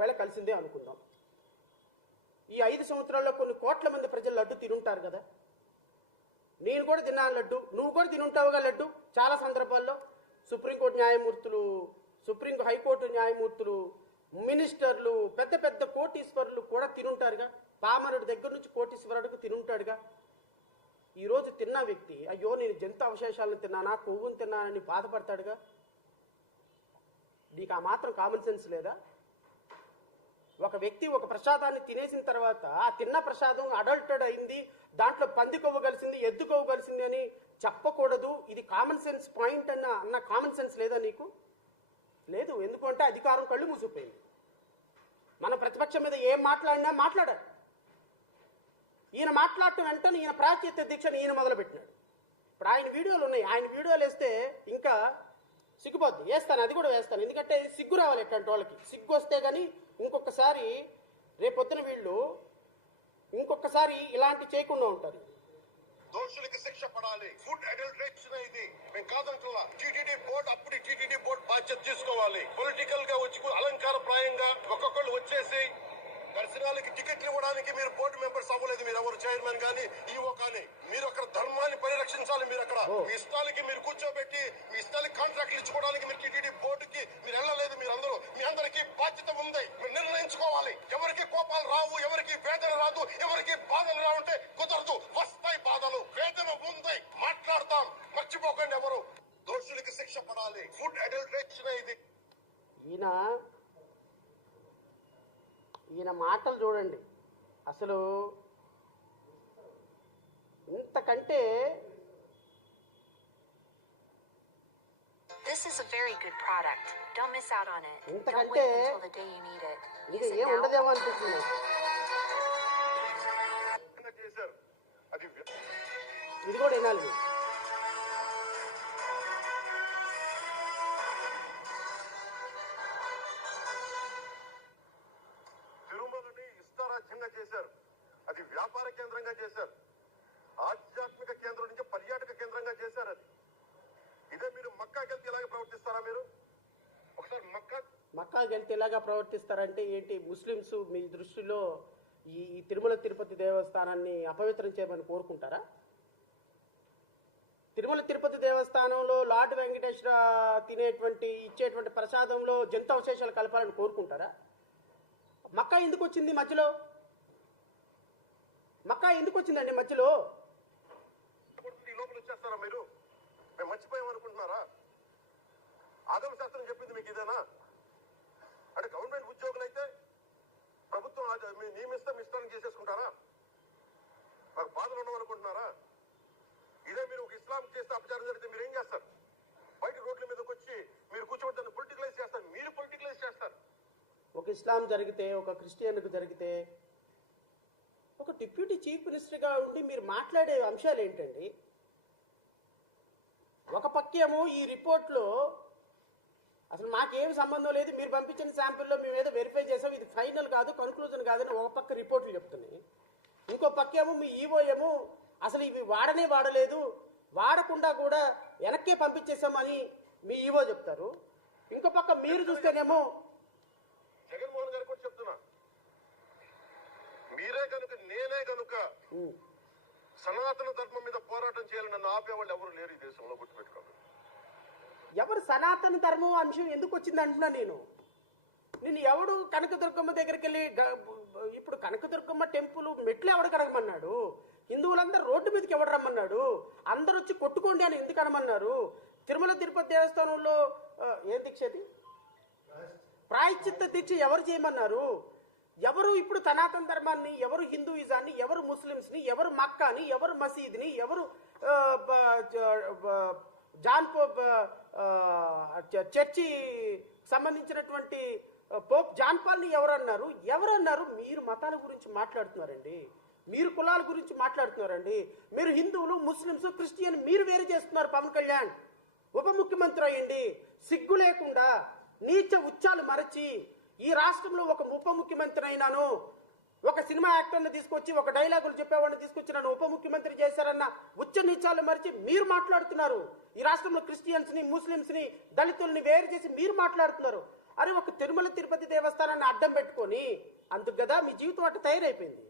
ఒకవేళ కలిసిందే అనుకుందాం. ఈ ఐదు సంవత్సరాల్లో కొన్ని కోట్ల మంది ప్రజలు లడ్డు తినుంటారు కదా. నేను కూడా తిన్నాను లడ్డు నువ్వు కూడా తినుంటావుగా లడ్డు. చాలా సందర్భాల్లో సుప్రీంకోర్టు న్యాయమూర్తులు సుప్రీం హైకోర్టు న్యాయమూర్తులు మినిస్టర్లు పెద్ద పెద్ద కోటీశ్వరులు కూడా తినుంటారుగా. పామరుడి దగ్గర నుంచి కోటీశ్వరుడికి తినుంటాడుగా. ఈరోజు తిన్న వ్యక్తి అయ్యో నేను జంతు అవశేషాలను తిన్నానా కొవ్వును తిన్నానని బాధపడతాడుగా. నీకు ఆ మాత్రం కామన్ సెన్స్ లేదా? ఒక వ్యక్తి ఒక ప్రసాదాన్ని తినేసిన తర్వాత ఆ తిన్న ప్రసాదం అడల్టెడ్ అయింది దాంట్లో పంది కొవ్వు కలిసింది ఎద్దు కొవ్వు కలిసింది అని చెప్పకూడదు. ఇది కామన్ సెన్స్ పాయింట్ అన్న అన్న కామన్ సెన్స్ లేదా నీకు? లేదు. ఎందుకంటే అధికారం కళ్ళు మూసిపోయింది. మన ప్రతిపక్షం మీద ఏం మాట్లాడినా మాట్లాడారు ఈయన మాట్లాడటం వెంటనే ఈయన ప్రాచ్యత దీక్షను ఈయన మొదలుపెట్టినాడు. ఇప్పుడు ఆయన వీడియోలు ఉన్నాయి. ఆయన వీడియోలు వేస్తే ఇంకా సిగ్గుపోద్ది వేస్తాను అది కూడా వేస్తాను. ఎందుకంటే సిగ్గు రావాలి ఎట్లాంటి వాళ్ళకి. సిగ్గు వస్తే కానీ ఇంకొకసారి రేపొద్దున వీళ్ళు ఇంకొకసారి ఇలాంటి చేయకుండా ఉంటారు. దోషులకి శిక్ష పడాలి. ఫుడ్ అడల్ట్రేషన్ ఇది. మేము కాదంటున్నా. టీటీడీ బోర్డ్ అప్పుడు టీటీడీ బోర్డు బాధ్యత తీసుకోవాలి. పొలిటికల్గా వచ్చి అలంకార ప్రాయంగా ఒక్కొక్కళ్ళు వచ్చేసి దర్శనాలకి టికెట్లు ఇవ్వడానికి మీరు బోర్డు మెంబర్స్ అవ్వలేదు మీరు ఎవరు చైర్మన్ కానీ ఈవో కానీ మీరు అక్కడ ధర్మాన్ని పరిరక్షించాలి మీరు అక్కడ. మీ ఇష్టాలకి మీరు కూర్చోబెట్టి మీ ఇష్టాలకి కాంట్రాక్ట్లు ఇచ్చుకోవడానికి మీరు టీటీడీ బోర్డుకి ఈయన మాటలు చూడండి అసలు ఇంతకంటే This is a very good product. Don't miss out on it. Don't ఇంతకంటే wait until the day you need it. Use it ఏం now. ఇది కూడా వినాలి చేశారు. ఆధ్యాత్మిక కేంద్రం నుంచి పర్యాటక కేంద్రంగా చేశారు అది. ఇదే మీరు మక్కాకి వెళ్తే ఇలాగే ప్రవర్తిస్తారా మీరు? ఒకసారి మక్కా మక్కాకి వెళ్తే ఎలాగా ప్రవర్తిస్తారంటే ఏంటి ముస్లిమ్స్ మీ దృష్టిలో ఈ తిరుమల తిరుపతి దేవస్థానాన్ని అపవిత్రం చేయమని కోరుకుంటారా? తిరుమల తిరుపతి దేవస్థానంలో లార్డ్ వెంకటేశ్వర తినేటువంటి ఇచ్చేటువంటి ప్రసాదంలో జంతు అవశేషాలు కలపాలని కోరుకుంటారా? మక్కా ఎందుకు వచ్చింది మధ్యలో? మక్కా ఎందుకు వచ్చిందండి మధ్యలో? లోపల వచ్చేస్తారా మీరు? మేము మర్చిపోయాం అనుకుంటున్నారా? ఆగమ శాస్త్రం చెప్పింది మీకు ఇదేనా? అంటే గవర్నమెంట్ ఉద్యోగులు అయితే ప్రభుత్వం అది మీ నియమిస్తే ఇష్టాన్ని చేసేసుకుంటారా? మాకు బాధలు ఉండవు అనుకుంటున్నారా? ఇదే మీరు ఒక ఇస్లాం చేస్తే అపచారం జరిగితే మీరు ఏం చేస్తారు? బయట రోడ్ల మీదకి వచ్చి మీరు కూర్చోబెట్టాను పొలిటికలైజ్ చేస్తారు మీరు పొలిటికలైజ్ చేస్తారు. ఒక ఇస్లాం జరిగితే ఒక క్రిస్టియన్కు జరిగితే డిప్యూటీ చీఫ్ మినిస్టర్గా ఉండి మీరు మాట్లాడే అంశాలు ఏంటండి ఒక పక్కేమో ఈ రిపోర్ట్లో అసలు మాకేం సంబంధం లేదు మీరు పంపించిన శాంపిల్లో మేము ఏదో వెరిఫై చేసాం ఇది ఫైనల్ కాదు కన్క్లూజన్ కాదని ఒక పక్క రిపోర్ట్లు చెప్తున్నాయి. ఇంకో పక్కేమో మీ ఈవో ఏమో అసలు ఇవి వాడనే వాడలేదు వాడకుండా కూడా వెనక్కే పంపించేసామని మీ ఈవో చెప్తారు. ఇంకో పక్క మీరు చూస్తేనేమో జగన్మోహన్ గారు కూడా చెప్తున్నా మీరే కనుక నేనే కనుక సనాతన ధర్మం మీద పోరాటం చేయాలని నన్ను ఆపేవాళ్ళు ఎవరు లేరు ఈ దేశంలో గుర్తుపెట్టుకోండి. ఎవరు సనాతన ధర్మం అంశం ఎందుకు వచ్చింది అంటున్నా నేను? నేను ఎవడు కనకదుర్గమ్మ దగ్గరికి వెళ్ళి ఇప్పుడు కనకదుర్గమ్మ టెంపుల్ మెట్లు ఎవడు కడగమన్నాడు? హిందువులందరూ రోడ్డు మీదకి ఎవడు రమ్మన్నాడు? అందరూ వచ్చి కొట్టుకోండి అని ఎందుకు అనమన్నారు? తిరుమల తిరుపతి దేవస్థానంలో ఏం దీక్ష అది? ప్రాయశ్చిత్త దీక్ష ఎవరు చేయమన్నారు? ఎవరు ఇప్పుడు సనాతన ధర్మాన్ని ఎవరు హిందూయిజాన్ని ఎవరు ముస్లిమ్స్ని ఎవరు మక్కాని ఎవరు మసీద్ని ఎవరు జాన్ పోప్ చర్చి సంబంధించినటువంటి పోప్ జాన్ పాల్ని ఎవరు అన్నారు ఎవరు అన్నారు మీరు మతాల గురించి మాట్లాడుతున్నారండి. మీరు కులాల గురించి మాట్లాడుతున్నారండి. మీరు హిందువులు ముస్లిమ్స్ క్రిస్టియన్ మీరు వేరు చేస్తున్నారు పవన్ కళ్యాణ్. ఉప ముఖ్యమంత్రి అయ్యండి. సిగ్గు లేకుండా నీచ ఉచ్చాలు మరచి ఈ రాష్ట్రంలో ఒక ఉప ముఖ్యమంత్రి అయినాను ఒక సినిమా యాక్టర్ని తీసుకొచ్చి ఒక డైలాగులు చెప్పేవాడిని తీసుకొచ్చి నన్ను ఉప ముఖ్యమంత్రి చేశారన్న ఉచ్చ నీచాలు మరిచి మీరు మాట్లాడుతున్నారు. ఈ రాష్ట్రంలో క్రిస్టియన్స్ని ముస్లింస్ని దళితుల్ని వేరు చేసి మీరు మాట్లాడుతున్నారు. అరే ఒక తిరుమల తిరుపతి దేవస్థానాన్ని అడ్డం పెట్టుకొని అందుకు కదా మీ జీవితం అట్ట తయారైపోయింది?